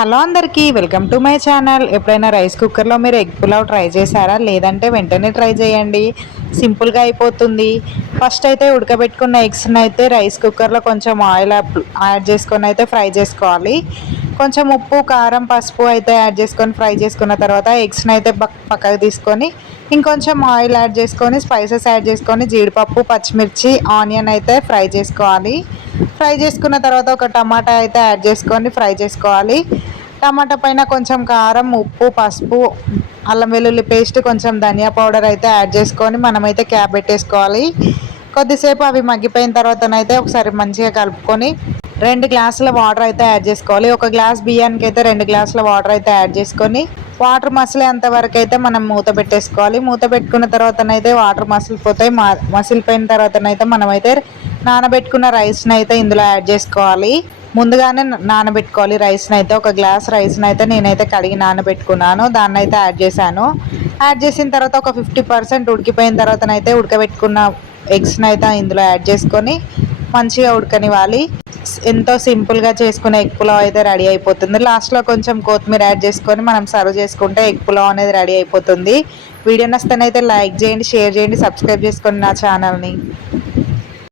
Hello అందరికీ welcome to my channel. ఎప్పుడైనా rice కుక్కర్లో మీరు ఎగ్ పులావ్ ట్రై చేశారా? లేదంటే వెంటనే ట్రై చేయండి, సింపుల్గా అయిపోతుంది. ఫస్ట్ అయితే ఉడకబెట్టుకున్న ఎగ్స్ని అయితే రైస్ కుక్కర్లో కొంచెం ఆయిల్ యాడ్ చేసుకొని అయితే ఫ్రై చేసుకోవాలి. కొంచెం ఉప్పు, కారం, పసుపు అయితే యాడ్ చేసుకొని ఫ్రై చేసుకున్న తర్వాత ఎగ్స్ని అయితే పక్కకు తీసుకొని ఇంకొంచెం ఆయిల్ యాడ్ చేసుకొని స్పైసెస్ యాడ్ చేసుకొని జీడిపప్పు, పచ్చిమిర్చి, ఆనియన్ అయితే ఫ్రై చేసుకోవాలి. ఫ్రై చేసుకున్న తర్వాత ఒక టమాటా అయితే యాడ్ చేసుకొని ఫ్రై చేసుకోవాలి. టమాటా పైన కొంచెం కారం, ఉప్పు, పసుపు, అల్లం వెల్లుల్లి పేస్ట్, కొంచెం ధనియా పౌడర్ అయితే యాడ్ చేసుకొని మనమైతే క్యాప్ పెట్టేసుకోవాలి. కొద్దిసేపు అవి మగ్గిపోయిన తర్వాతనైతే ఒకసారి మంచిగా కలుపుకొని 2 గ్లాసుల వాటర్ అయితే యాడ్ చేసుకోవాలి. ఒక గ్లాస్ బియ్యానికి అయితే 2 గ్లాసుల వాటర్ అయితే యాడ్ చేసుకొని వాటర్ మసిలేంత వరకు అయితే మనం మూత పెట్టేసుకోవాలి. మూత పెట్టుకున్న తర్వాతనైతే వాటర్ మసిలిపోతాయి. మసిలిపోయిన తర్వాతనైతే మనమైతే నానబెట్టుకున్న రైస్ని అయితే ఇందులో యాడ్ చేసుకోవాలి. ముందుగానే నానబెట్టుకోవాలి రైస్ని అయితే. ఒక గ్లాస్ రైస్ని అయితే నేనైతే కడిగి నానబెట్టుకున్నాను, దాన్ని అయితే యాడ్ చేశాను. యాడ్ చేసిన తర్వాత ఒక 50% ఉడికిపోయిన తర్వాతనైతే ఉడకబెట్టుకున్న ఎగ్స్ని అయితే ఇందులో యాడ్ చేసుకొని మంచిగా ఉడకనివ్వాలి. ఎంతో సింపుల్గా చేసుకునే ఎగ్ పులావ్ అయితే రెడీ అయిపోతుంది. లాస్ట్లో కొంచెం కొత్తిమీర యాడ్ చేసుకొని మనం సర్వ్ చేసుకుంటే ఎగ్ పులావ్ అనేది రెడీ అయిపోతుంది. వీడియో నచ్చితేనైతే లైక్ చేయండి, షేర్ చేయండి, సబ్స్క్రైబ్ చేసుకోండి నా ఛానల్ని.